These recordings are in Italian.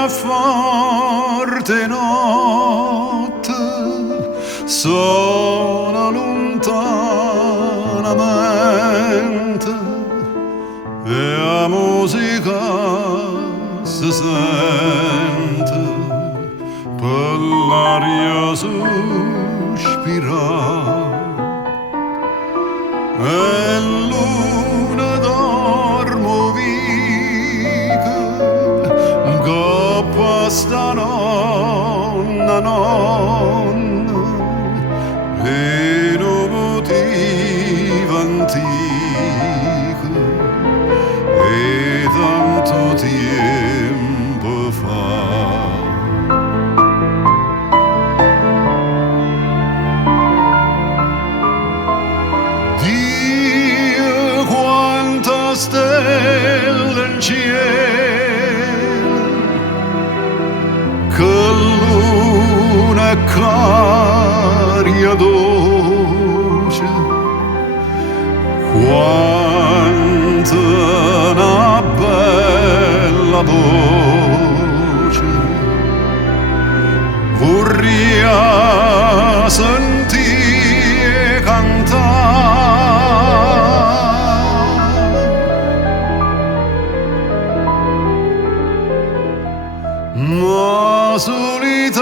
una forte notte suona lontanamente e la musica si sente per l'aria sospirare. E luna dormovica coppa sta nonna e no motivo antico e tanto tempo fa. Stelle in cielo, che luna caria dolce, quanta una bella voce, vorrei sentire cantare. Ma solitaria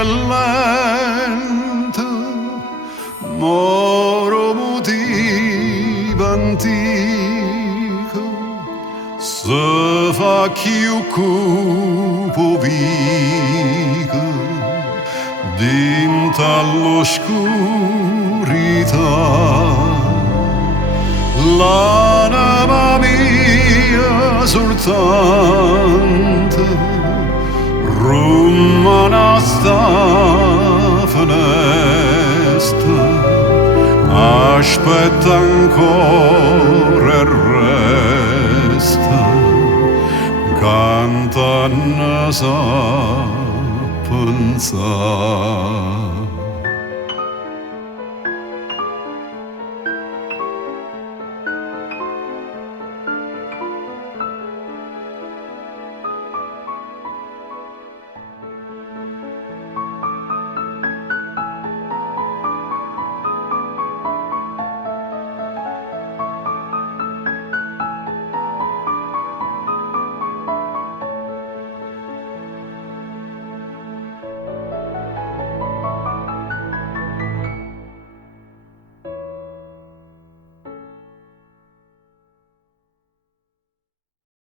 e lenta, moro motivo antico, se fa più cupo vico, dinta all'oscurità. L'anima mia soltanto rumana sta finestra, aspetta ancora e resta, canta ne sa pensare.